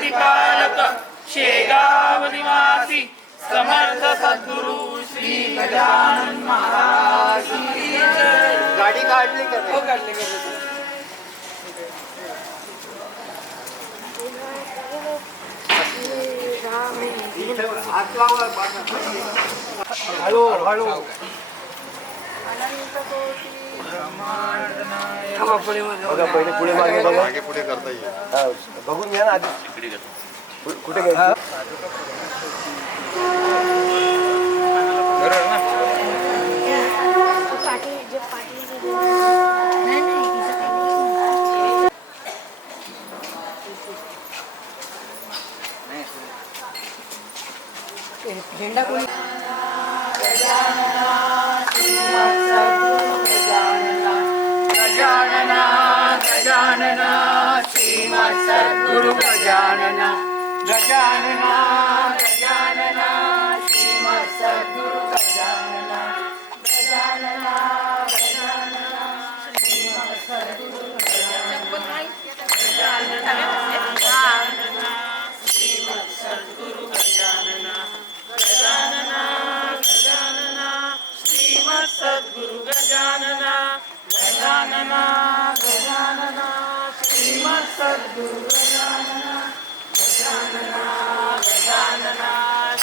प्रतिपालक शेगाव निवासी समर्थ सद्गुरु श्री गजानन महाराज की जय। गाडी काढली का हो काढली हळू हळू पहिले पुढे मागे बघा, मागे पुढे करता येईल, बघून घ्या ना आधी कुठे घ्यायचं. झेंडा कोणी गजानना गजानना श्रीमत् सद्गुरु गजानना गजानना गजानना श्रीमत् सद्गुरु गजानना गजानना गजानना श्रीमत् सद्गुरु गजानना गजानना गजानना श्रीमत् सद्गुरु गजानना गजानना गजानना श्रीमत् सद्गुरु गजानना गजानना गजानना श्रीमत् सद्गुरु गजानना गजानना गजानना श्रीमत् सद्गुरु गजानना गजानना गजानना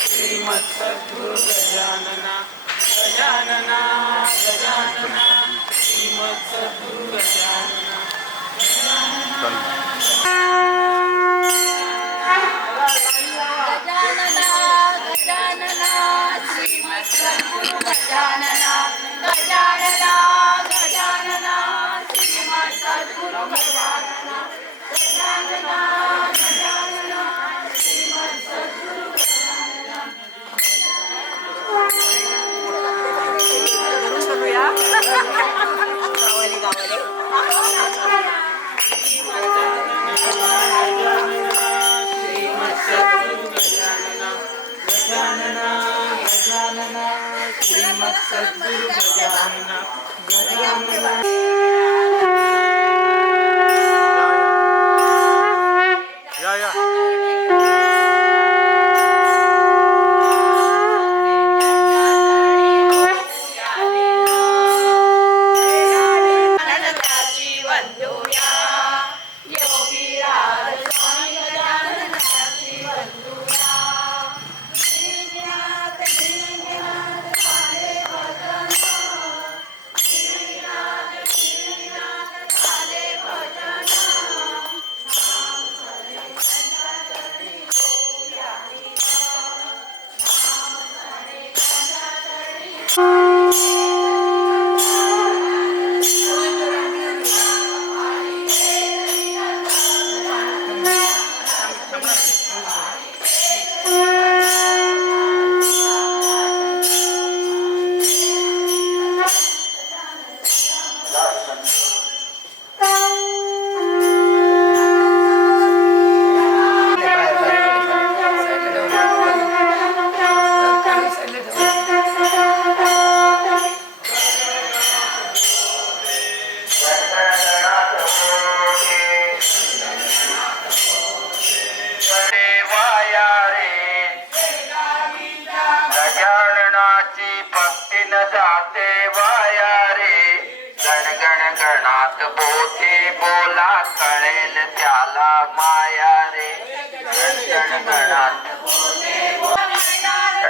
श्रीमत् सद्गुरु गजानना गजानना श्रीमत् सद्गुरु गजानना गजानना गजानना श्रीमत् सद्गुरु गजानना गजानना गजानना श्रीमत् सद्गुरु गजानना गजानना गजानना श्रीमत् सद्गुरु गजानना गजानना या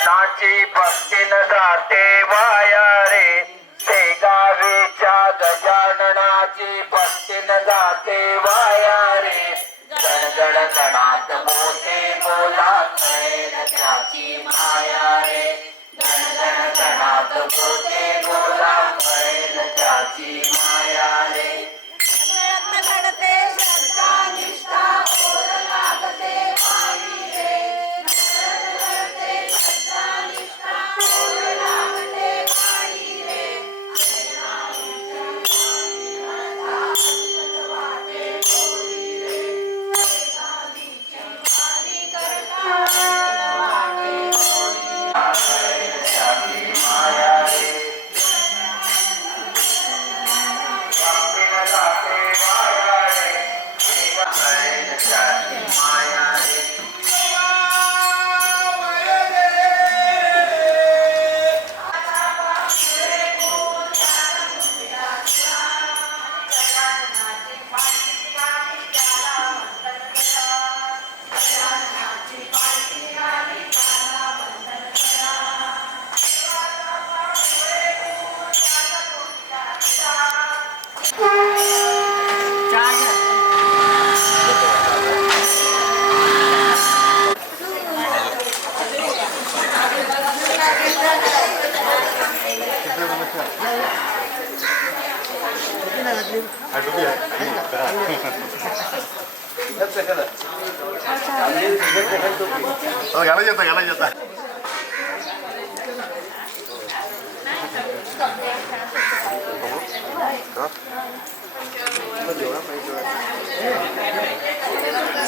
नाची भक्तीन जाते वाया रे, शेगावीच्या गजाननाची भक्तीन जाते वाया रे. गणगण गणात मोठे बोला कळेल त्याची माया रे. गणगण गणात मोठे बोला कळेल त्याची माया रे. घडते श्रद्धा निष्ठा ओढ लागते वाई रे. घाला येता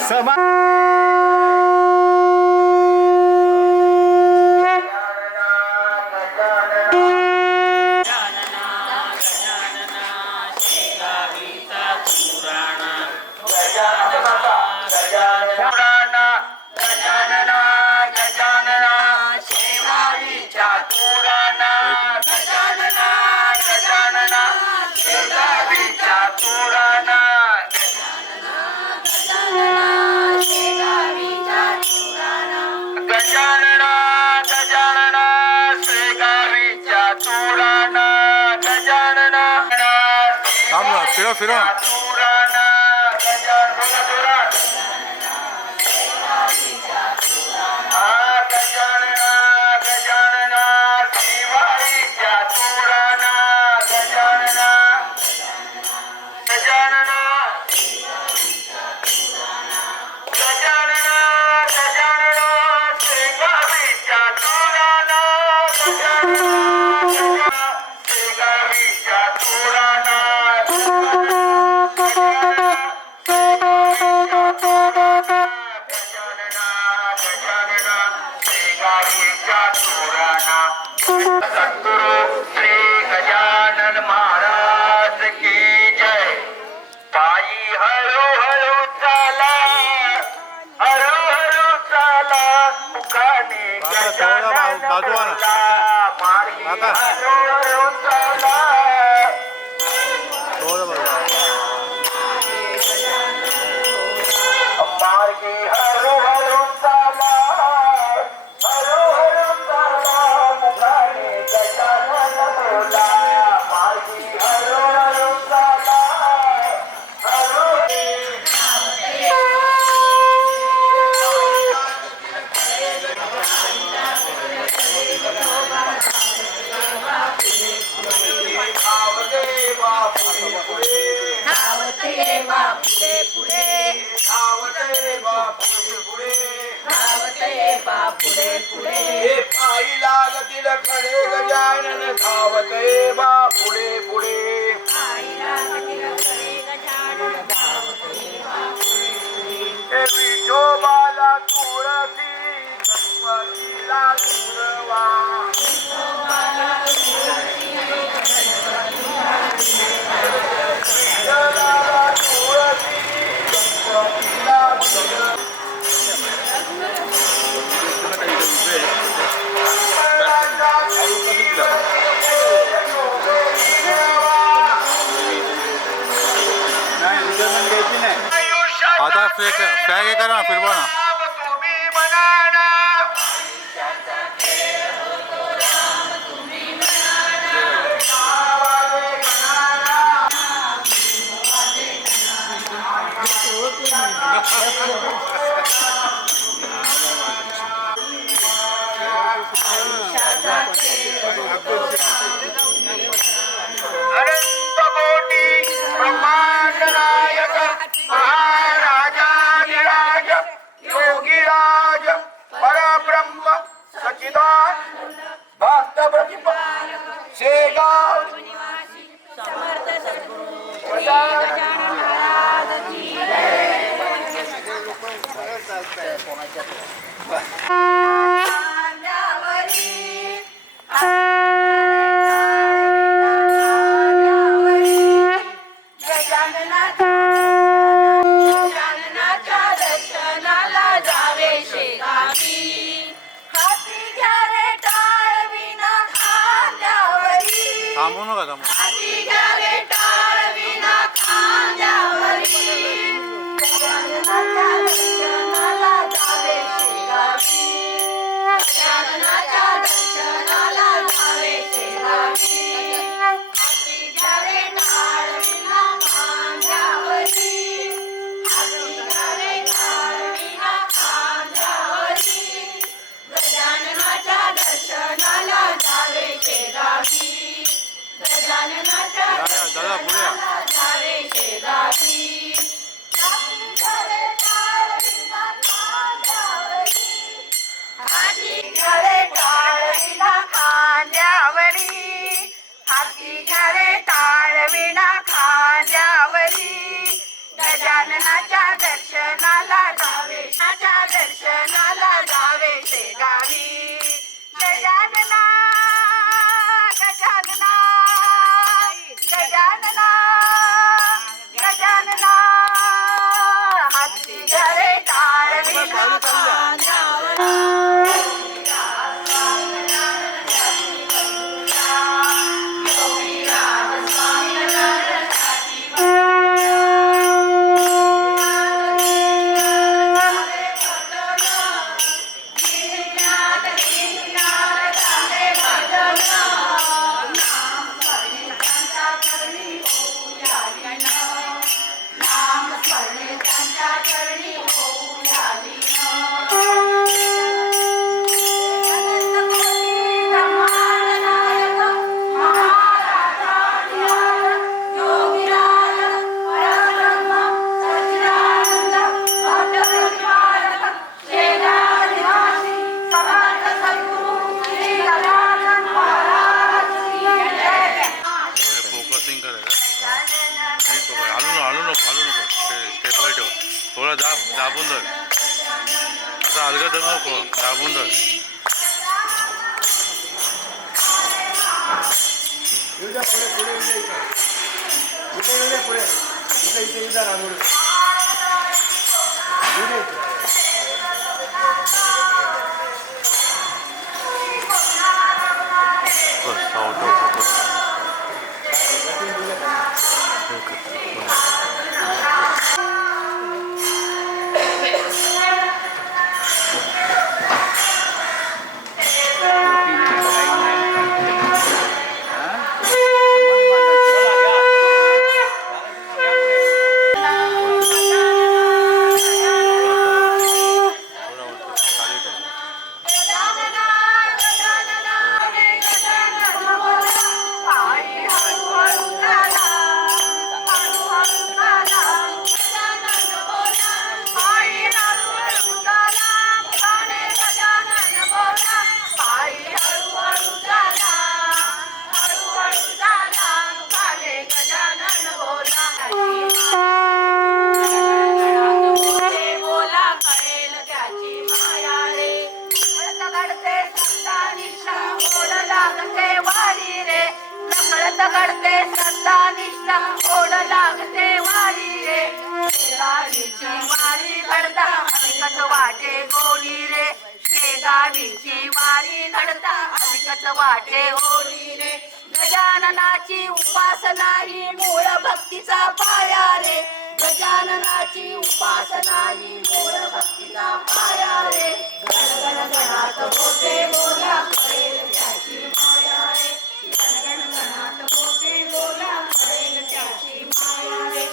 सभा फिरो फिरो पायी लागतील खडे गजानन धावते बा पुढे पुढे विठोबाला तुळसी गणपतीला तुळवा आता फ्लॅग हे करा ना फिरवा ना अनंत कोटी ब्रह्मांड नायक महाराजाधिराज योगीराज परब्रह्म सच्चिदानंद भक्त प्रतिपालक शेगाव समर्थ सद्गुरु श्री गजानन महाराज की थांबू नका थांबू गजाननाच्या दर्शनाला जावे दर्शनाला जावे शेगावी गजानना गजानना गजानना गजानना हाती घरे थोडा दाबून धर असा अलगा धर नको दाबून धर घडते सत्ता निष्ठा ओढ लागते वारी रे गावीची वारी घडता अधिकच वाटे गोडी रे गावीची वारी घडता अधिकच वाटे गोडी रे गजाननाची उपासना ही मूळ भक्तीचा पाया रे गजाननाची उपासना ही मूळ भक्तीचा पाया रे गणगणात होते बोला कळेल त्याची माया रे गणगणात होते बोला कळेल त्याची माया रे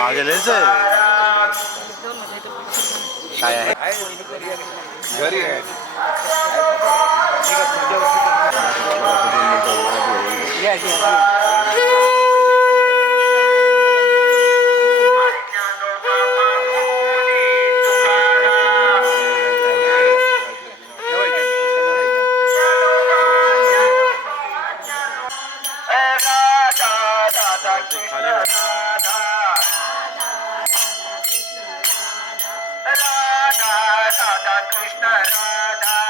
मागे लेन्स आहे काय आहे घरी आहे Krishna Radha